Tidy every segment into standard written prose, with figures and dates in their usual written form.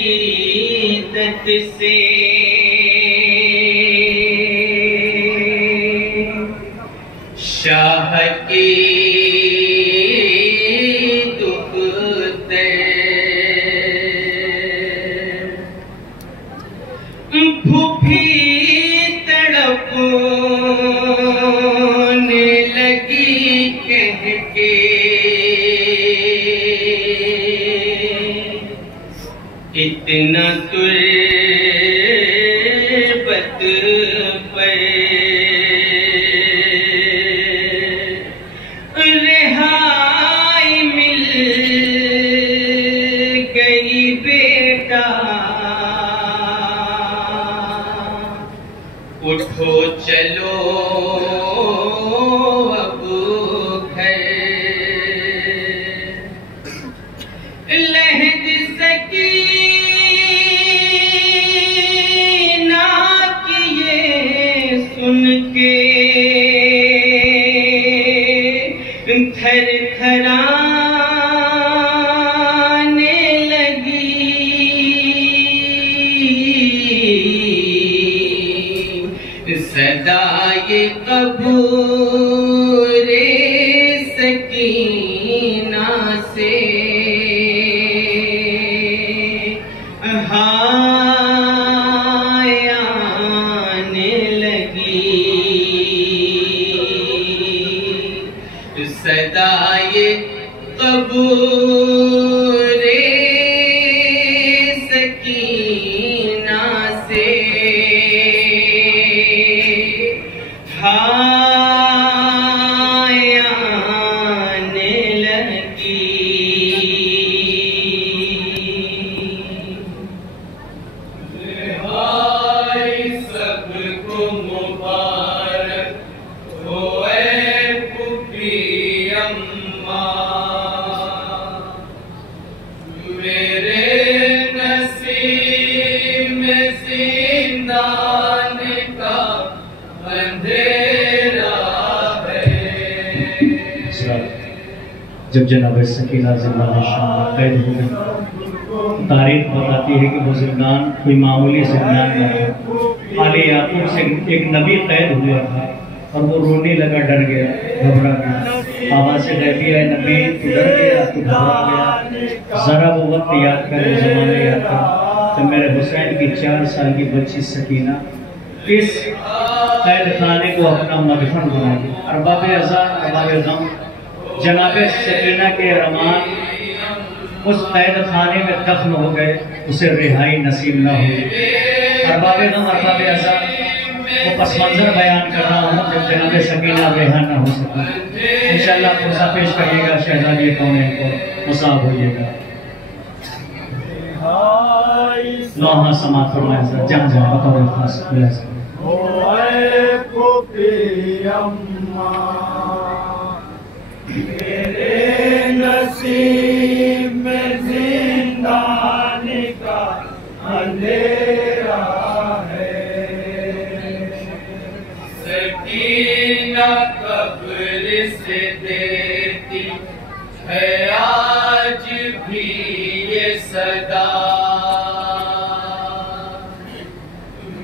शरीदत से शाह की दुख फूफी तड़पने लगी कह के इतना तुर्बत पर रिहाई मिल गई बेटा उठो चलो अब घर लहद सकीना की ये सुन के थर थराने लगी सदा ये कबूरे सकीना से आने लगी सदा ये कबूरे सकीना से आने लगी रिहाई सबको मुबारक होए फूफी अम्मा मेरे नसीब में जिंदान का अंधेरा है। जब जनाब सकीना जिंदान शाम कैद हो गई, तारीख बताती है कि वो जिंदान कोई मामूली जिंदान न था। आले याकूब से एक नबी कैद हुआ था और वो रोने लगा, डर गया, घबरा गया। आवाज़ से कहती है नबी तू डर गया, तू घबरा गया। जरा वो वक्त याद कर, वो जमाने याद कर जब मेरे हुसैन की 4 साल की बच्ची सकीना इस कैद खाने को अपना मदफन बना दिया। अरबाब अज़ा अरबाब गम जनाब सकीना के अरमान उस कैद खाने में दफन हो गए, उसे रिहाई नसीब न हुई। अरबाब गम अरबाब अज़ा वो पस मंजर बयान कर रहा हूँ जब जनाब सकीना रेहान न हो सका। इंशाअल्लाह पुरसा पेश करिएगा, शहजादी कौन को मुसाब होइएगा। लोहा समा फरमाया जहाँ जहाँ बतौर खास खुला से मेरे नसीब में जिंदान का अंधेरा है। सकीना कब्र से देती है आज भी ये सदा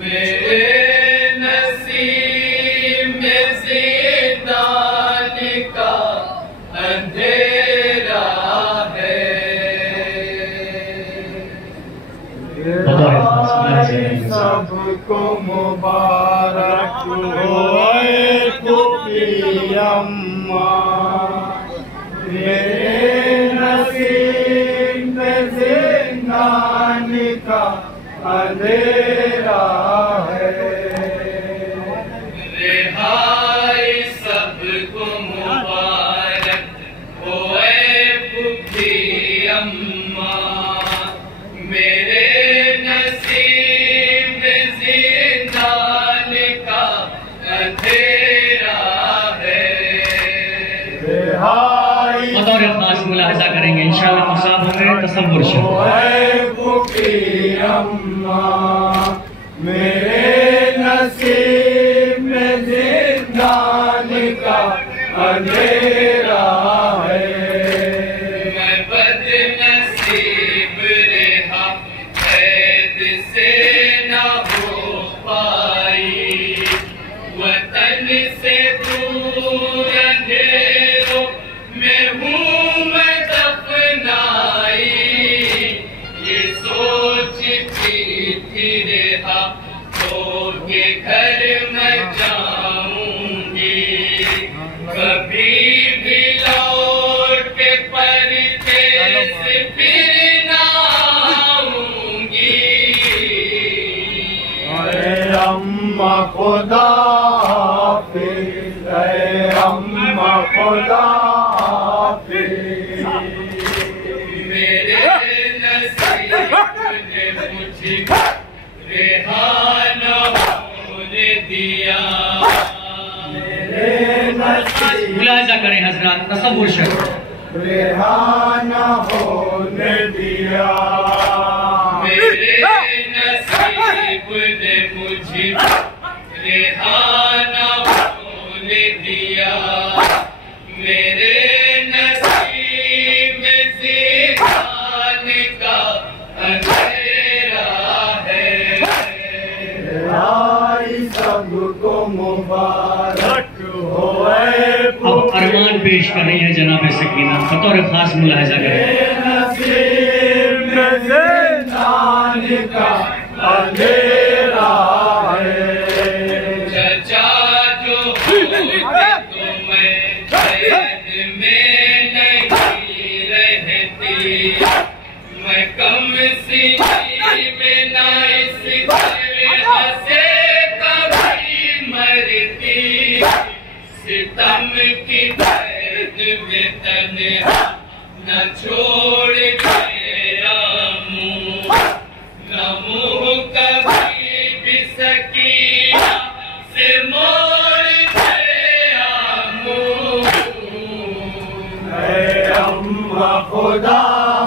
मेरे नसीब में जिंदान का अंधेरा है। सबको मुबारक होए फूफी अम्मा मेरे नसीब में जिंदान का अंधेरा है। रिहाई सबको मुबारक होए फूफी अम्मा मेरे नसीब में जिंदान का अंधेरा है। बतौर खास मुलाहिजा करेंगे इंशाअल्लाह। मसाब होंगे तसव्वुर मेरे नसीब में जिंदान का अंधेरा है। मैं बदनसीब रहा अम्मा खुदा हाफिज, ऐ अम्मा खुदा हाफिज। मेरे नसीब ने मुझको रेहाना होने दिया। मेरे नसीब मुलाहिजा करें हजरात, तसव्वुर शक्ल रेहाना होने दिया। मेरे नसीब ने मुझको रेहाना होने दिया। मेरे नसीब में ज़िंदान का अंधेरा है। आई सबको मुबारक हो। अब अरमान पेश कर रही है जनाब सकीना, बतौर खास मुलाहिजा करें। नसीब में ज़िंदान का अंधेरा है। चचा जो होते तो मैं चैन में नहीं रहती। मैं कम सीनी में ना इस तरह से कभी मरती। सितम की कैद में तन्हा न छोड़ गया मुँह, न मुँह कभी भी सकीना से मोड़ गया मुँह। ऐ अम्मा खुदा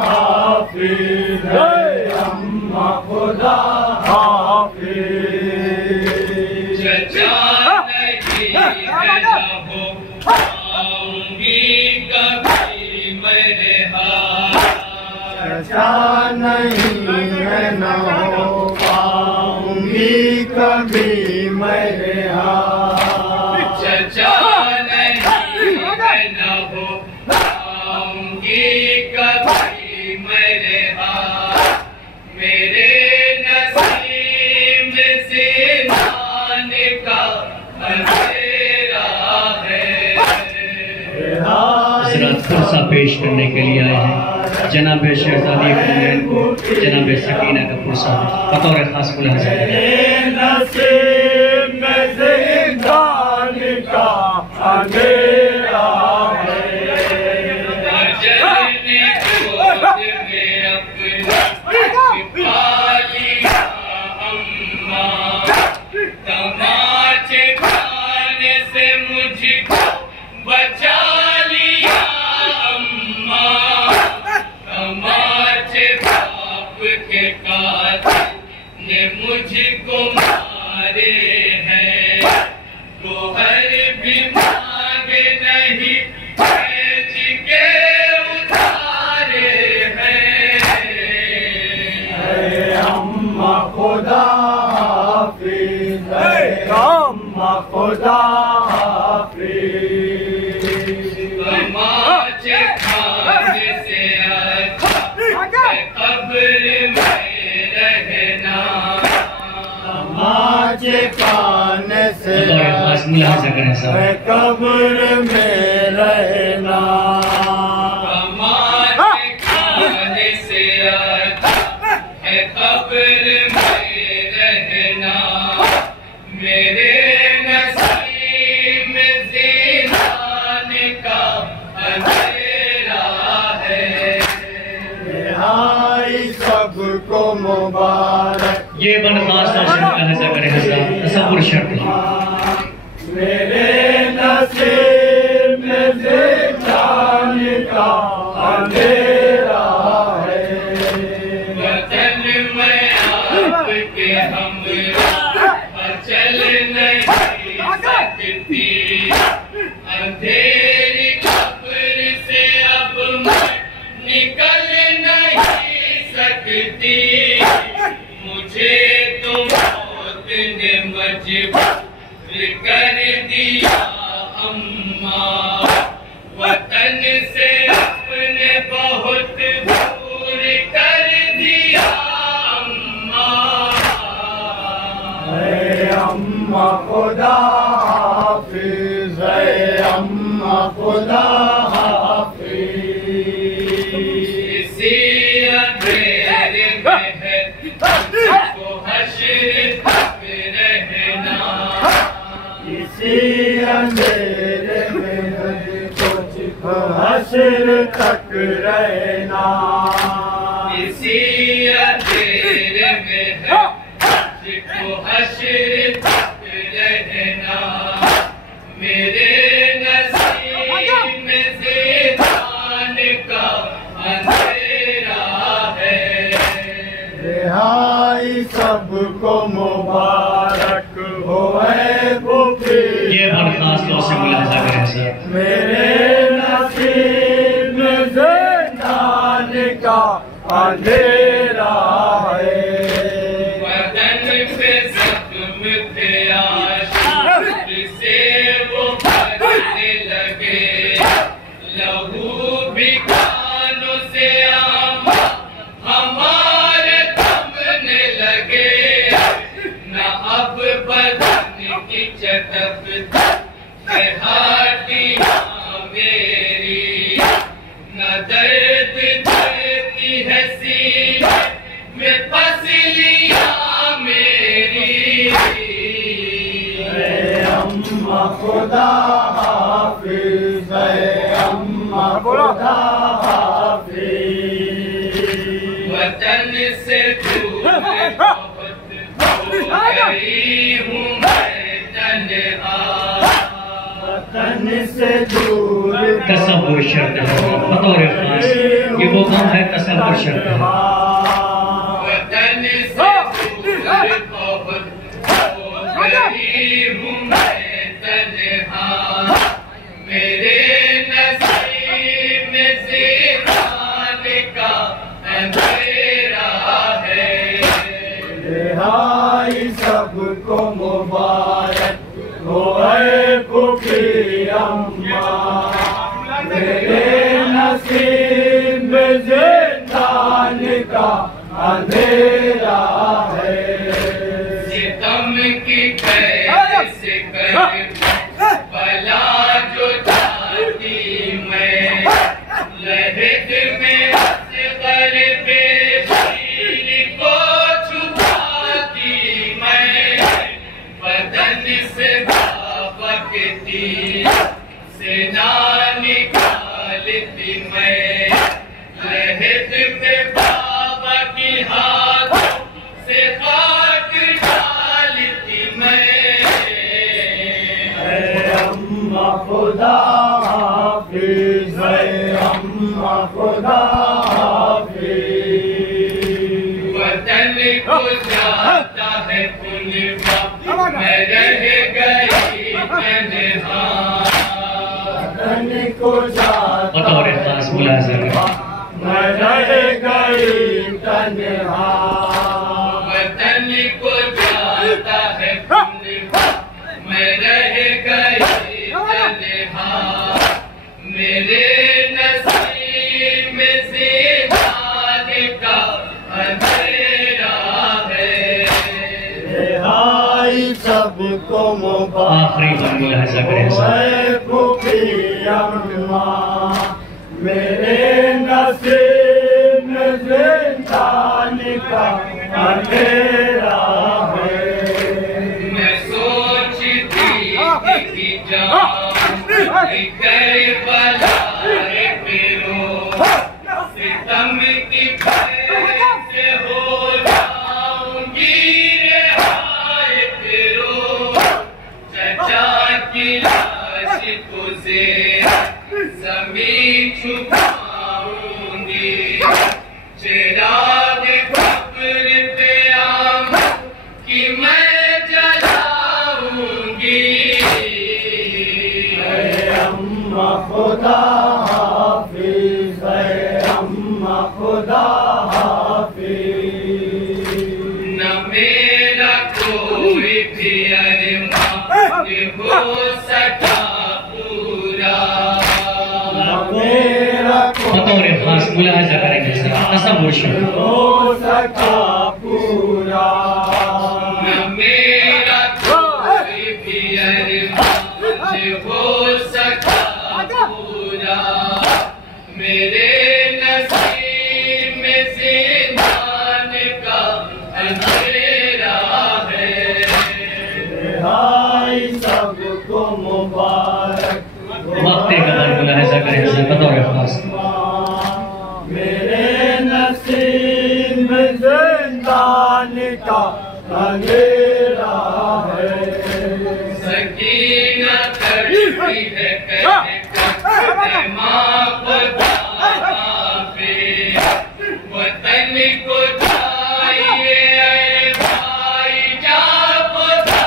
हाफिज, ऐ अम्मा खुदा हाफिज। चचा नहीं है न हो पाऊंगी कभी मेरे हाथ। चचा नहीं है न हो पाऊंगी कभी मेरे हाथ। चचा नहीं है न हो पाऊंगी कभी मेरे हाथ। मेरे नसीब से जाने का अंधेरा है। हजरात फुर्सा पेश करने के लिए आए हैं जनाब शहजादी कुमैन को जनाब सकीना का फुर्सा बतौर खास मुलाहिजा करें। नसीब में ज़िंदान का अंधेरा है। अजल ने गोद में अपनी छिपा लिया अम्मा। तमाचे खाने से मुझको बचा लिया अम्मा। तमाचे बाप के कातिल ने मुझको मारे हैं। गोहर भी मांगे नहीं बेच के उतारे हैं। ऐ अम्मा खुदा हाफिज, ऐ अम्मा खुदा हाफिज। तमाचे खाने से अच्छा है कब्र में रहना। तमाचे खाने से बतौर खास मुलाहिजा करें साहब। है कब्र में रहना। तमाचे खाने से अच्छा है कब्र में रहना। मेरे नसीब में ज़िंदान का अंधेरा है। रिहाई सबको मुबारक। ये बन खास तौर से मुलाहिजा करें हजरात, तसव्वुर शक्ल मेरे नसीब में ज़िंदान का अंधेरा है। वतन में आपके हमरा चल नहीं सकती। अंधेरी कब्र से अब मैं निकल नहीं सकती। मुझे तो मौत ने मजबूर कर दिया अम्मा। वतन से अपने बहुत दूर कर दिया अम्मा। ऐ अम्मा खुदा हाफिज, ऐ अम्मा खुदा हाफिज। इसी अंधेरे में है को हश्र तक रहना। हश्र तक रहना, मेरे नसीब में ज़िंदान का अंधेरा है। रिहाई सबको मुबारक हो ये बर्खास्त से मुलाजा करें सर। मेरे नसीब में ज़िंदान का अंधेरा है। बदन पे ज़ख्म थे आशिक़ से वो भरने लगे, लहू भी कानों से आम हमारे थमने लगे, न अब बदन की चटक है हड्डियाँ मेरी, न दर्द देती है सीने में पसलियाँ मेरी। अम्मा खुदा हाफिज़, अम्मा खुदा हाफिज़। वतन से दूर बहुत हो गई हूँ मैं तन्हा, वतन से दूर तसव्वुर शर्त है बतौर खास, ये वो गम है तसव्वुर शर्त है। वतन से दूर बहुत हो गई हूँ मैं तन्हा, मेरे नसीब में ज़िंदान का अंधेरा है। रिहाई सबको मुबारक हो भूखी अम्मा, मेरे नसीब में ज़िंदान का अंधेरा है। सितम की कैद से कर बला जो जाती मैं, लहद में असग़र बेशीर को छुपाती मैं, बदन से बकती से ना निकालती मैं, लहद में बाबा की हाथों से खाक डालती मैं। अम्मा खुदा हाफिज़, अम्मा खुदा हाफिज़। वतन को जाता है कुनबा, मैं रह गई तन्हा, वतन को जाता बतौर खास मुलाजा करें। मैं रह गई तन्हा, वतन को जाता है कुनबा, मैं रह गई तन्हा, मेरे नसीब में ज़िंदान का अंधेरा है। रिहाई सबको आखिरी बार मुलाजा करें सर। भूखी अम्मा, मेरे नसीब में ज़िंदान का अंधेरा है। मैं सोचती कि जाऊं करबला फिरो, सितम की कैद से हो जाऊंगी रिहाई फिरो, चचा की लाश को ज़मीन छुपाऊंगी, चिराग कब्र पे आम कि मैं जलाऊंगी। अम्मा खुदा हाफिज़, अम्मा खुदा हाफिज़। न मेरा कोई भी अरमान हो सका पूरा, बतौर खास मुलाजा करेंगे सर। तसव्वुर शर्त हो सका पूरा, न मेरा कोई भी अरमान हो सका पूरा, मेरे नसीब में ज़िंदान का अंधेरा है। रिहाई सबको मुबारक, वक्त कदर मुलाजा करें सर। बतौर खास मेरे नसीब में ज़िंदान का अंधेरा सकीना करती है कहने माँ खुदा हाफिज वतन को चाहिए अरे भाई जा खुदा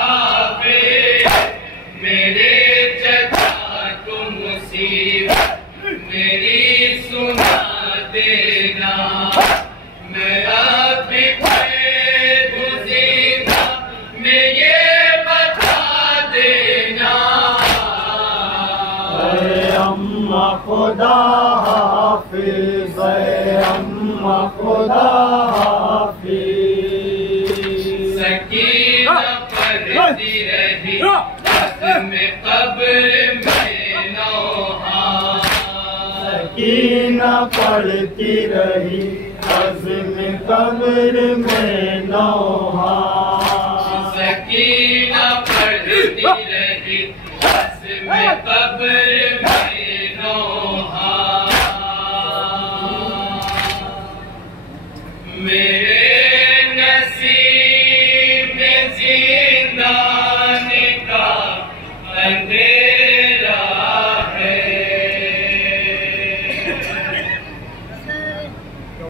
हाफिज मेरे चचा को मुसीबत मेरी सुना देना मैं आपकी गुज़ीदा में ये बता देना अम्मा खुदा हाफिज अम्मा खुदा हाफिज सकीना पढ़ती रही में कब्र में नौहा सकीना पढ़ती रही अज़्म कब्र में नौहा सकीना पढ़ती रही अज़्म कब्र में नौहा मेरे नसीब में ज़िंदाने का अंधेरा